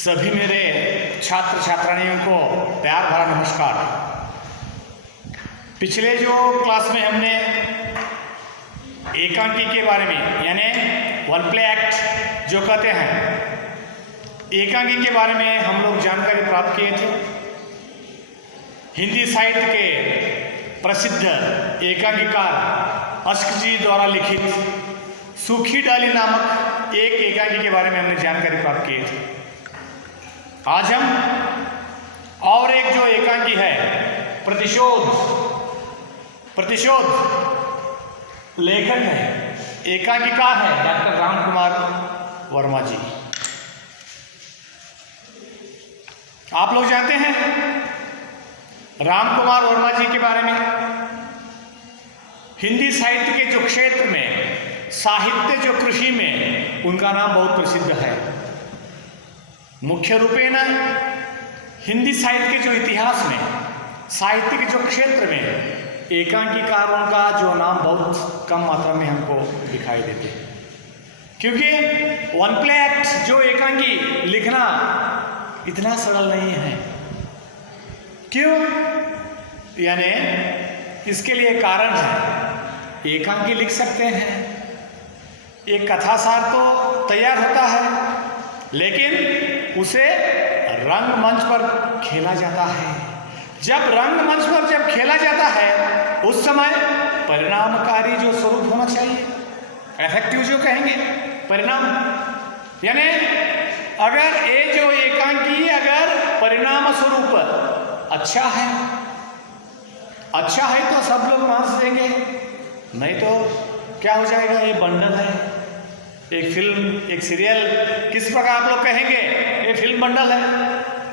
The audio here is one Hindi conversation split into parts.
सभी मेरे छात्र छात्राओं को प्यार भरा नमस्कार। पिछले जो क्लास में हमने एकांकी के बारे में यानी वन प्ले एक्ट जो कहते हैं एकांकी के बारे में हम लोग जानकारी प्राप्त किए थे। हिंदी साहित्य के प्रसिद्ध एकांकीकार अश्क जी द्वारा लिखित सूखी डाली नामक एक एकांकी के बारे में हमने जानकारी प्राप्त किए थे। आज हम और एक जो एकांकी है प्रतिशोध लेखक है, एकांकीकार है डॉक्टर रामकुमार वर्मा जी। आप लोग जानते हैं रामकुमार वर्मा जी के बारे में। हिंदी साहित्य के जो क्षेत्र में, साहित्य जो कृषि में उनका नाम बहुत प्रसिद्ध है। मुख्य रूपेण हिंदी साहित्य के जो इतिहास में, साहित्य के जो क्षेत्र में एकांकीकारों का जो नाम बहुत कम मात्रा में हमको दिखाई देते हैं, क्योंकि वन प्ले एक्ट जो एकांकी लिखना इतना सरल नहीं है। क्यों? यानी इसके लिए कारण है। एकांकी लिख सकते हैं, एक कथासार तो तैयार होता है, लेकिन उसे रंगमंच पर खेला जाता है। जब रंगमंच पर जब खेला जाता है उस समय परिणामकारी जो स्वरूप होना चाहिए, इफेक्टिव जो कहेंगे परिणाम, यानी अगर ये जो एकांकी अगर परिणाम स्वरूप अच्छा है तो सब लोग मान देंगे, नहीं तो क्या हो जाएगा, ये बंडल है। एक फिल्म, एक सीरियल किस प्रकार आप लोग कहेंगे ये फिल्म बंडल है,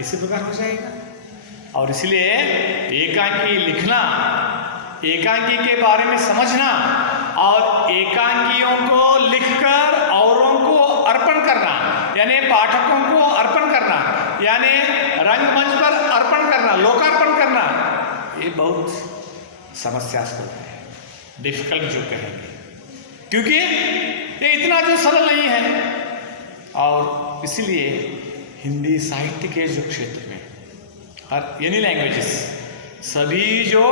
इसी प्रकार हो जाएगा। और इसलिए एकांकी लिखना, एकांकी के बारे में समझना और एकांकियों को लिखकर औरों को अर्पण करना, यानी पाठकों को अर्पण करना, यानी रंगमंच पर अर्पण करना, लोकार्पण करना, ये बहुत समस्यास्पद है, डिफिकल्ट जो कहेंगे, क्योंकि ये इतना जो सरल नहीं है। और इसलिए हिंदी साहित्य के जो क्षेत्र में हर एनी लैंग्वेजेस, सभी जो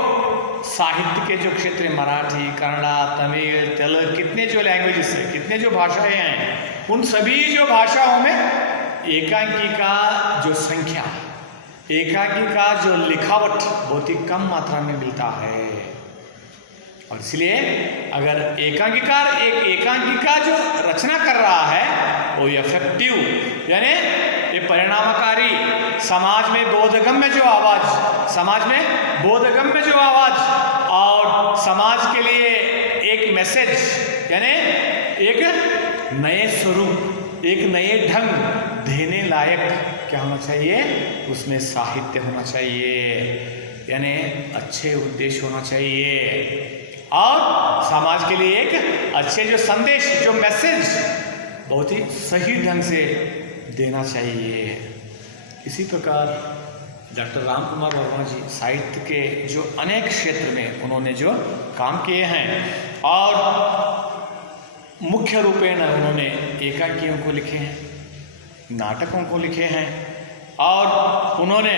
साहित्य के जो क्षेत्र, मराठी, कन्नड़ा, तमिल, तेलुगु, कितने जो लैंग्वेजेस हैं, कितने जो भाषाएं हैं, उन सभी जो भाषाओं में एकांकी का जो संख्या, एकांकी का जो लिखावट बहुत ही कम मात्रा में मिलता है। और इसलिए अगर एकांकीकार एक एकांकी का जो रचना कर रहा है वो इफेक्टिव, यानी ये परिणामकारी, समाज में बोधगम्य जो आवाज, समाज में बोधगम्य जो आवाज और समाज के लिए एक मैसेज, यानी एक नए स्वरूप, एक नए ढंग देने लायक क्या होना चाहिए, उसमें साहित्य होना चाहिए, यानी अच्छे उद्देश्य होना चाहिए और समाज के लिए एक अच्छे जो संदेश, जो मैसेज बहुत ही सही ढंग से देना चाहिए। इसी प्रकार डॉक्टर रामकुमार वर्मा जी साहित्य के जो अनेक क्षेत्र में उन्होंने जो काम किए हैं और मुख्य रूपेण उन्होंने एकांकियों को लिखे हैं, नाटकों को लिखे हैं और उन्होंने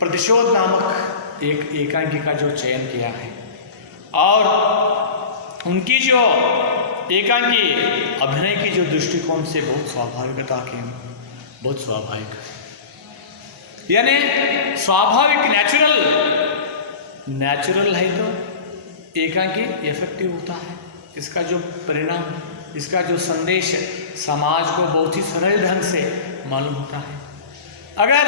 प्रतिशोध नामक एक एकांकी का जो चयन किया है। और उनकी जो एकांकी अभिनय की जो दृष्टिकोण से बहुत स्वाभाविकता के, बहुत स्वाभाविक, यानी स्वाभाविक, नेचुरल है तो एकांकी इफेक्टिव होता है। इसका जो परिणाम, इसका जो संदेश समाज को बहुत ही सरल ढंग से मालूम होता है। अगर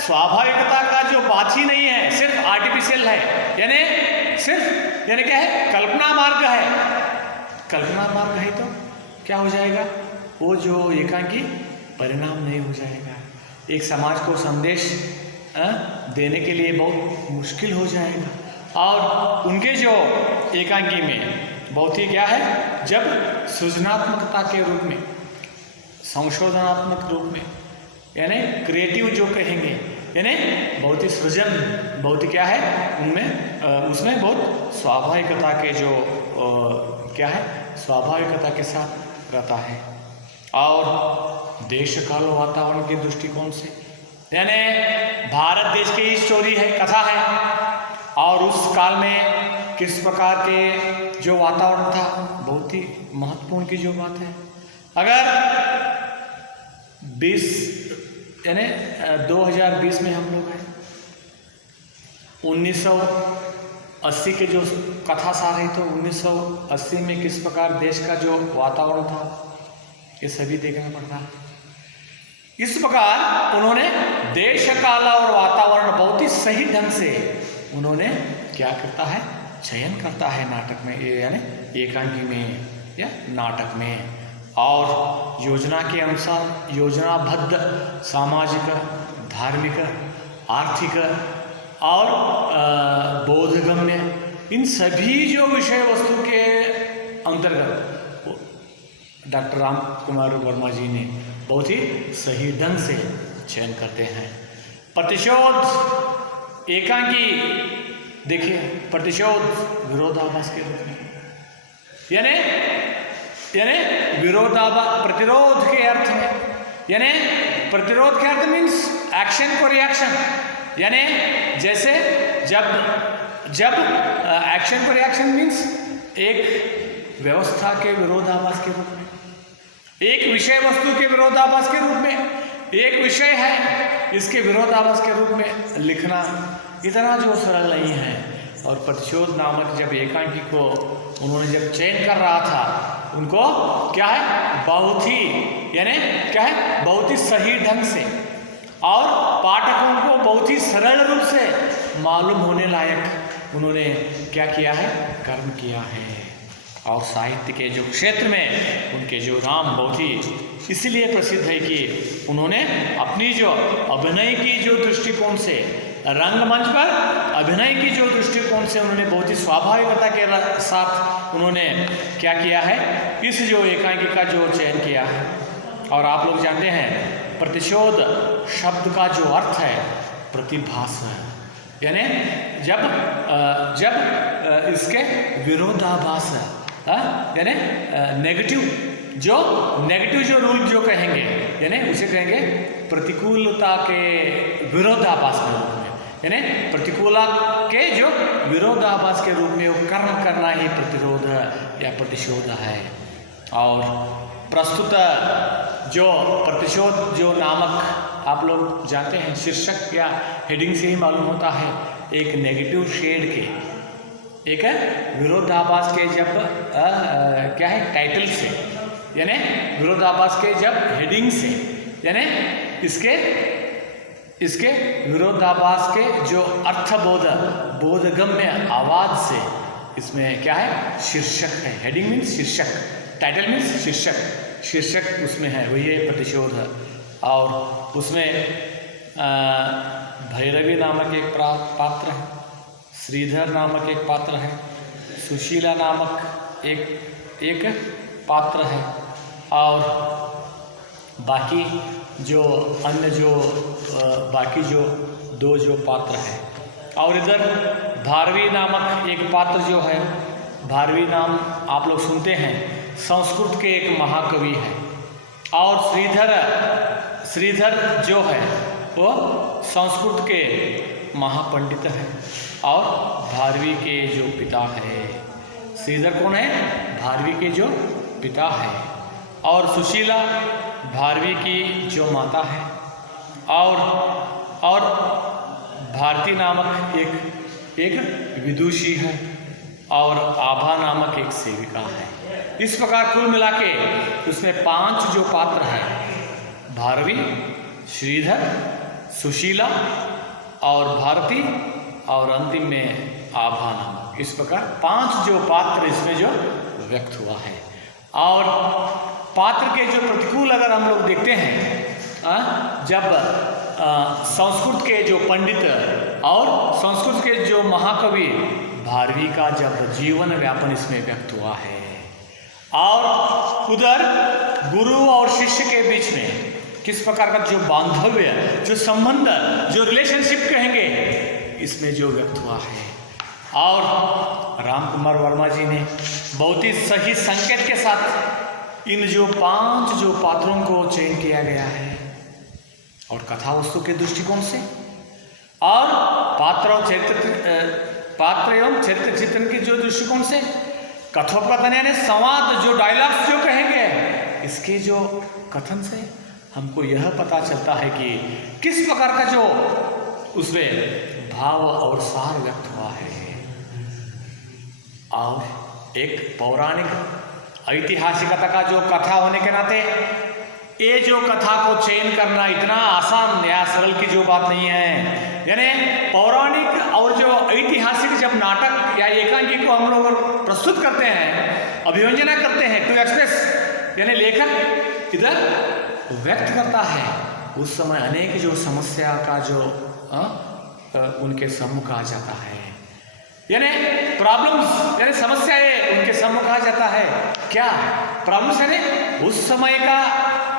स्वाभाविकता का जो बात ही नहीं है, सिर्फ आर्टिफिशियल है, यानी क्या है, कल्पना मार्ग है तो क्या हो जाएगा, वो जो एकांकी परिणाम नहीं हो जाएगा, एक समाज को संदेश देने के लिए बहुत मुश्किल हो जाएगा। और उनके जो एकांकी में बहुत ही क्या है, जब सृजनात्मकता के रूप में, संशोधनात्मक रूप में, यानी क्रिएटिव जो कहेंगे, यानी बहुत ही सृजन, बहुत ही क्या है उनमें, उसमें बहुत स्वाभाविकता के जो क्या है, स्वाभाविकता के साथ रहता है। और देश काल वातावरण के दृष्टिकोण से, यानी भारत देश की स्टोरी है, कथा है, और उस काल में किस प्रकार के जो वातावरण था, बहुत ही महत्वपूर्ण की जो बात है। अगर 2020 में हम लोग हैं, 1980 के जो कथा सार है, तो 1980 में किस प्रकार देश का जो वातावरण था, ये सभी देखना पड़ता है। इस प्रकार उन्होंने देश काल और वातावरण बहुत ही सही ढंग से उन्होंने क्या करता है, चयन करता है नाटक में, यानी एकांकी में या नाटक में, और योजना के अनुसार योजनाबद्ध सामाजिक, धार्मिक, आर्थिक और बोधगम्य, इन सभी जो विषय वस्तु के अंतर्गत डॉक्टर राम कुमार वर्मा जी ने बहुत ही सही ढंग से चयन करते हैं। प्रतिशोध एकांकी देखिए, प्रतिशोध विरोधाभास के रूप में, यानी प्रतिरोध के अर्थ में, यानी प्रतिरोध के अर्थ मीन्स एक्शन को रिएक्शन, यानी जैसे जब एक्शन को रिएक्शन मीन्स एक व्यवस्था के विरोधाभास के रूप में, एक विषय वस्तु के विरोधाभास के रूप में, एक विषय है इसके विरोधाभास के रूप में लिखना इतना जो सरल नहीं है। और प्रतिशोध नामक जब एकांकी को उन्होंने जब चयन कर रहा था, उनको क्या है, बहुत ही, यानी क्या है, बहुत ही सही ढंग से और पाठकों को बहुत ही सरल रूप से मालूम होने लायक उन्होंने क्या किया है, कर्म किया है। और साहित्य के जो क्षेत्र में उनके जो नाम बहुत ही इसलिए प्रसिद्ध है कि उन्होंने अपनी जो अभिनय की जो दृष्टिकोण से, रंगमंच पर अभिनय की जो दृष्टिकोण से उन्होंने बहुत ही स्वाभाविकता के साथ उन्होंने क्या किया है, इस जो एकांकी का जो चयन किया है। और आप लोग जानते हैं प्रतिशोध शब्द का जो अर्थ है प्रतिभास है, यानी जब इसके विरोधाभास है, यानी नेगेटिव जो रूल जो कहेंगे, यानी उसे कहेंगे प्रतिकूलता के विरोधाभास के रूप में, यानी प्रतिकूलता के जो विरोधाभास के रूप में वो कर्म करना ही प्रतिरोध या प्रतिशोध है। और प्रस्तुत जो प्रतिशोध जो नामक आप लोग जानते हैं, शीर्षक या हेडिंग से ही मालूम होता है, एक नेगेटिव शेड के, एक विरोधाभास के जब क्या है टाइटल से, यानी विरोधाभास के जब हेडिंग से, यानी इसके विरोधाभास के जो बोधगम्य आवाज से, इसमें क्या है, शीर्षक है। हेडिंग मीन्स शीर्षक, टाइटल मीन्स शीर्षक उसमें है, वही है प्रतिशोध। और उसमें भैरवी नामक एक पात्र है, श्रीधर नामक एक पात्र है, सुशीला नामक एक पात्र है, और बाकी जो अन्य जो बाकी जो दो जो पात्र हैं। और इधर भारवी नामक एक पात्र जो है, भारवी नाम आप लोग सुनते हैं, संस्कृत के एक महाकवि है। और श्रीधर जो है वो संस्कृत के महापंडित है और भारवी के जो पिता है। श्रीधर कौन है? भारवी के जो पिता है। और सुशीला भारवी की जो माता है। और भारती नामक एक विदुषी है और आभा नामक एक सेविका है। इस प्रकार कुल मिला के उसमें 5 जो पात्र हैं, भारवी, श्रीधर, सुशीला और भारती और अंतिम में आभा नामक, इस प्रकार 5 जो पात्र इसमें जो व्यक्त हुआ है। और पात्र के जो प्रतिकूल अगर हम लोग देखते हैं, जब संस्कृत के जो पंडित और संस्कृत के जो महाकवि भारवी का जब जीवन व्यापन इसमें व्यक्त हुआ है, और उधर गुरु और शिष्य के बीच में किस प्रकार का जो बांधव्य, जो संबंध, जो रिलेशनशिप कहेंगे, इसमें जो व्यक्त हुआ है। और राम कुमार वर्मा जी ने बहुत ही सही संकेत के साथ इन जो 5 जो पात्रों को चयन किया गया है और कथा वस्तु के दृष्टिकोण से और पात्र एवं चरित्र चित्रण के जो दृष्टिकोण से कथोपकथन यानी संवाद जो डायलॉग्स जो कहेंगे, इसके जो कथन से हमको यह पता चलता है कि किस प्रकार का जो उसमें भाव और सार व्यक्त हुआ है। और एक पौराणिक ऐतिहासिकता का जो कथा होने के नाते ये जो कथा को चयन करना इतना आसान या सरल की जो बात नहीं है। यानी पौराणिक और जो ऐतिहासिक जब नाटक या एकांकी को हम लोग प्रस्तुत करते हैं, अभिव्यंजना करते हैं, टू एक्सप्रेस यानी लेखक इधर व्यक्त करता है, उस समय अनेक जो समस्या का जो उनके सम्मुख आ जाता है, यानी प्रॉब्लम्स यानी समस्याएं उनके सम्मुख आ जाता है। क्या प्रॉब्लम्स यानी उस समय का,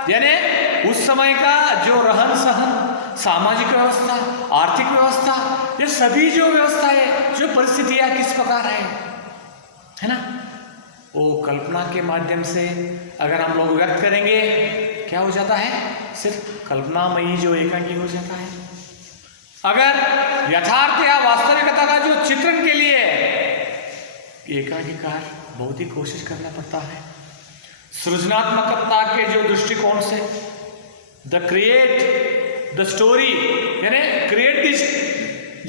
यानी उस समय का जो रहन सहन, सामाजिक व्यवस्था, आर्थिक व्यवस्था, ये सभी जो व्यवस्थाएं जो परिस्थितियां किस प्रकार है ना, वो कल्पना के माध्यम से अगर हम लोग व्यक्त करेंगे, क्या हो जाता है, सिर्फ कल्पनामयी जो एकांकी हो जाता है। अगर यथार्थ या वास्तविकता का जो चित्रण के लिए एकांकीकार बहुत ही कोशिश करना पड़ता है। सृजनात्मकता के जो दृष्टिकोण से द क्रिएट द स्टोरी यानी create this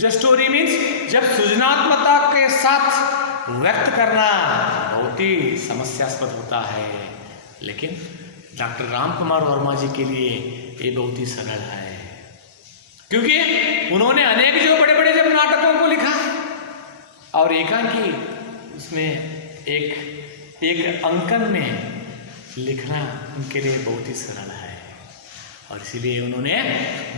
the story means जब सृजनात्मकता के साथ व्यक्त करना बहुत ही समस्यास्पद होता है, लेकिन डॉक्टर रामकुमार वर्मा जी के लिए ये बहुत ही सरल है, क्योंकि उन्होंने अनेक जो बड़े बड़े जब नाटकों को लिखा है और एकांकी उसमें एक अंकन में लिखना उनके लिए बहुत ही सरल है। और इसीलिए उन्होंने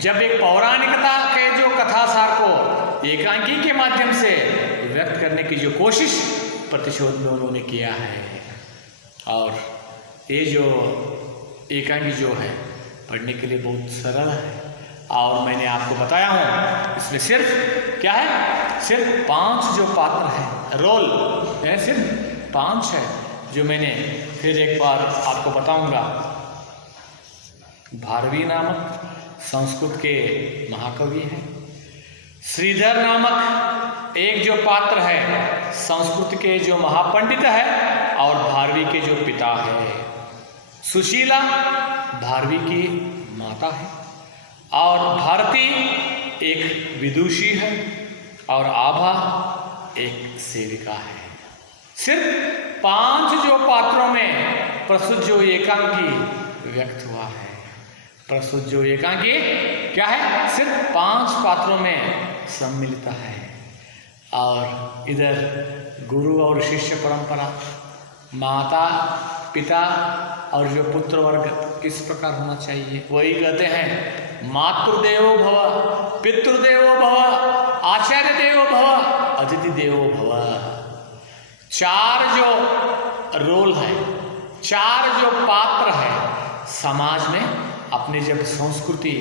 जब एक पौराणिकता के जो कथासार को एकांकी के माध्यम से व्यक्त करने की जो कोशिश प्रतिशोध में उन्होंने किया है, और ये जो एकांकी जो है पढ़ने के लिए बहुत सरल है। और मैंने आपको बताया हूँ इसमें सिर्फ क्या है, सिर्फ 5 जो पात्र है, रोल है सिर्फ 5 है, जो मैंने फिर एक बार आपको बताऊंगा। भारवी नामक संस्कृत के महाकवि हैं, श्रीधर नामक एक जो पात्र है संस्कृत के जो महापंडित है और भारवी के जो पिता है, सुशीला भारवी की माता है, और भारती एक विदुषी है और आभा एक सेविका है। सिर्फ 5 जो पात्रों में प्रस्तुत जो एकांकी व्यक्त हुआ है, प्रस्तुत जो एकांकी क्या है, सिर्फ 5 पात्रों में सम्मिलित है। और इधर गुरु और शिष्य परंपरा, माता पिता और जो पुत्र वर्ग किस प्रकार होना चाहिए, वही कहते हैं मातृदेवो भव, पितृदेवो भव, आचार्य देवो भव, अतिथि देवो भव। 4 जो रोल है, 4 जो पात्र है समाज में, अपने जब संस्कृति,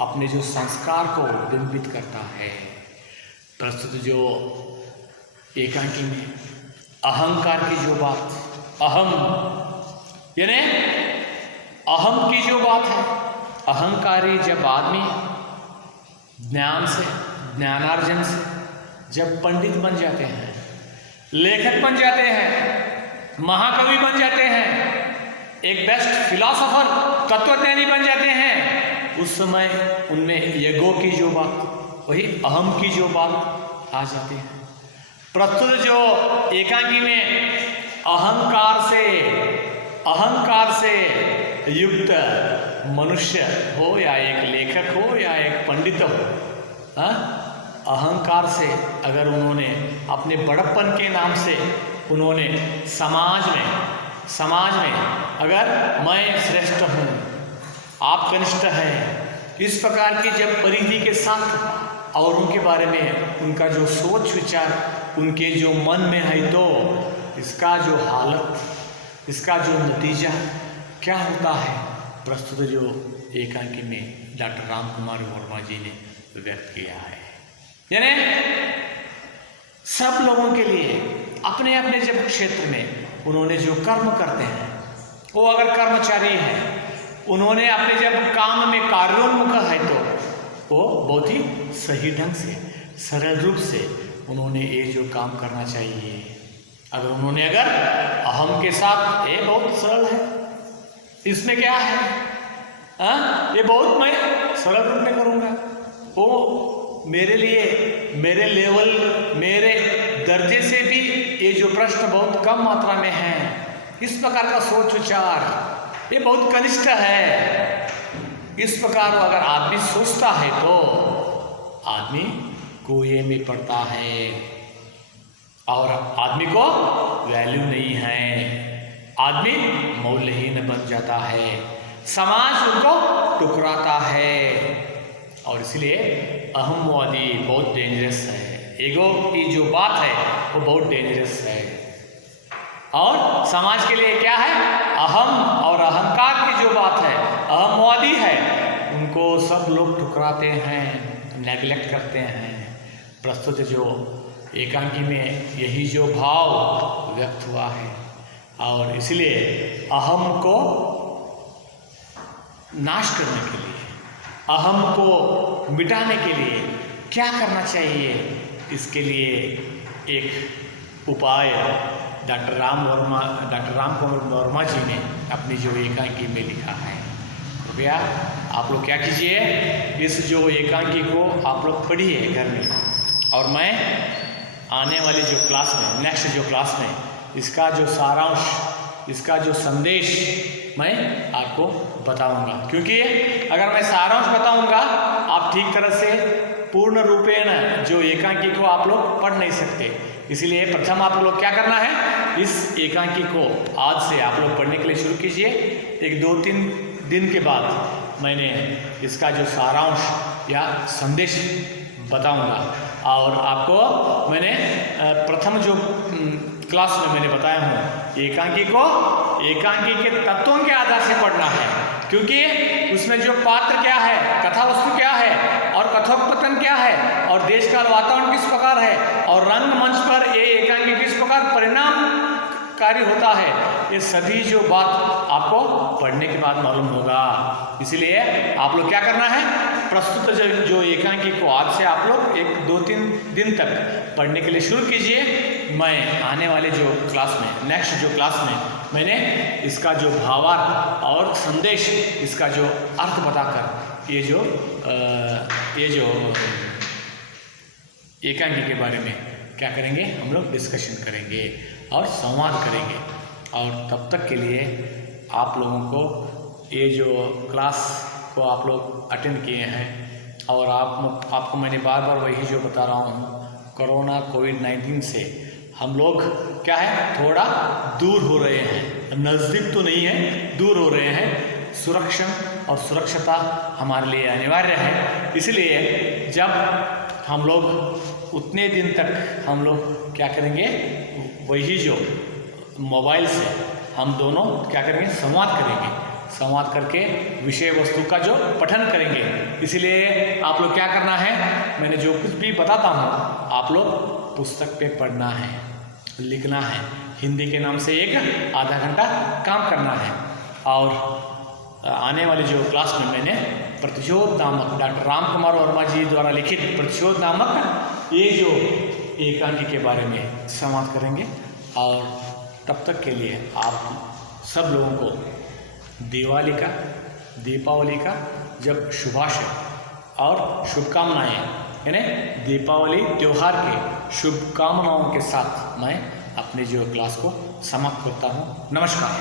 अपने जो संस्कार को बिंबित करता है। प्रस्तुत जो एकांकी में अहंकार की जो बात, अहम यानी अहम की जो बात है, अहंकारी जब आदमी ज्ञान से, ज्ञानार्जन से जब पंडित बन जाते हैं, लेखक बन जाते हैं, महाकवि बन जाते हैं, एक बेस्ट फिलॉसफर, तत्वज्ञानी बन जाते हैं, उस समय उनमें ईगो की जो बात, वही अहम की जो बात आ जाती है। प्रस्तुत जो एकांकी में अहंकार से युक्त मनुष्य हो या एक लेखक हो या एक पंडित हो, अहंकार से अगर उन्होंने अपने बड़प्पन के नाम से उन्होंने समाज में अगर मैं श्रेष्ठ हूँ, आप कनिष्ठ हैं, इस प्रकार की जब परिधि के साथ और उनके बारे में उनका जो सोच विचार उनके जो मन में है, तो इसका जो हालत, इसका जो नतीजा क्या होता है, प्रस्तुत जो एकांकी में डॉक्टर रामकुमार वर्मा जी ने व्यक्त किया है। यानी सब लोगों के लिए अपने अपने जब क्षेत्र में उन्होंने जो कर्म करते हैं, वो अगर कर्मचारी है, उन्होंने अपने जब काम में कार्योन्मुख है तो वो बहुत ही सही ढंग से, सरल रूप से उन्होंने ये जो काम करना चाहिए, अगर उन्होंने अगर अहम के साथ, ये बहुत सरल है, इसमें क्या है, ये बहुत मैं सरल रूप में करूँगा, वो मेरे लिए, मेरे लेवल, मेरे दर्जे से भी ये जो प्रश्न बहुत कम मात्रा में है, इस प्रकार का सोच विचार ये बहुत कनिष्ठ है। इस प्रकार अगर आदमी सोचता है तो आदमी कुएं में पड़ता है और आदमी को वैल्यू नहीं है, आदमी मूल्यहीन बन जाता है, समाज उनको ठुकराता है। और इसलिए अहमवादी बहुत डेंजरस है, ईगो की जो बात है वो बहुत डेंजरस है। और समाज के लिए क्या है, अहम और अहंकार की जो बात है, अहमवादी है, उनको सब लोग ठुकराते हैं, नेगलेक्ट करते हैं। प्रस्तुत जो एकांकी में यही जो भाव व्यक्त हुआ है, और इसलिए अहम को नाश करने के लिए, अहम को मिटाने के लिए क्या करना चाहिए, इसके लिए एक उपाय डॉक्टर राम कुमार वर्मा जी ने अपनी जो एकांकी में लिखा है। कृपया आप लोग क्या कीजिए, इस जो एकांकी को आप लोग पढ़िए घर में, और मैं आने वाली जो क्लास में, नेक्स्ट जो क्लास में, इसका जो सारांश, इसका जो संदेश मैं आपको बताऊंगा। क्योंकि अगर मैं सारांश बताऊंगा, आप ठीक तरह से पूर्ण रूपेण जो एकांकी को आप लोग पढ़ नहीं सकते। इसलिए प्रथम आप लोग क्या करना है, इस एकांकी को आज से आप लोग पढ़ने के लिए शुरू कीजिए। एक 2-3 दिन के बाद मैंने इसका जो सारांश या संदेश बताऊंगा, और आपको मैंने प्रथम जो क्लास में मैंने बताया हूँ, एकांकी को एकांकी के तत्वों के आधार से पढ़ना है। क्योंकि उसमें जो पात्र क्या है, कथा वस्तु क्या है, और कथोपकथन क्या है, और देश का वातावरण किस प्रकार है, और रंगमंच पर ये एकांकी किस प्रकार परिणामकारी होता है, ये सभी जो बात आपको पढ़ने के बाद मालूम होगा। इसलिए आप लोग क्या करना है, प्रस्तुत जो एकांकी को आज से आप लोग 1-2-3 दिन तक पढ़ने के लिए शुरू कीजिए। मैं आने वाले जो क्लास में, नेक्स्ट जो क्लास में, मैंने इसका जो भावार्थ और संदेश, इसका जो अर्थ बताकर ये जो एकांकी के बारे में क्या करेंगे, हम लोग डिस्कशन करेंगे और संवाद करेंगे। और तब तक के लिए आप लोगों को ये जो क्लास को आप लोग अटेंड किए हैं, और आपको मैंने बार बार वही जो बता रहा हूँ, कोरोना कोविड-19 से हम लोग क्या है, थोड़ा दूर हो रहे हैं, नज़दीक तो नहीं है, दूर हो रहे हैं। सुरक्षा और सुरक्षता हमारे लिए अनिवार्य है। इसलिए जब हम लोग उतने दिन तक हम लोग क्या करेंगे, वही जो मोबाइल से हम दोनों क्या करेंगे, संवाद करेंगे, संवाद करके विषय वस्तु का जो पठन करेंगे। इसलिए आप लोग क्या करना है, मैंने जो कुछ भी बताता हूँ, आप लोग पुस्तक पे पढ़ना है, लिखना है, हिंदी के नाम से 1 आधा घंटा काम करना है। और आने वाले जो क्लास में मैंने प्रतिशोध नामक, डॉक्टर राम कुमार वर्मा जी द्वारा लिखित प्रतिशोध नामक ये जो एकांकी के बारे में संवाद करेंगे। और तब तक के लिए आप सब लोगों को दीपावली का जब शुभाशय और शुभकामनाएं, यानी दीपावली त्यौहार के शुभकामनाओं के साथ मैं अपने जो क्लास को समाप्त करता हूँ। नमस्कार।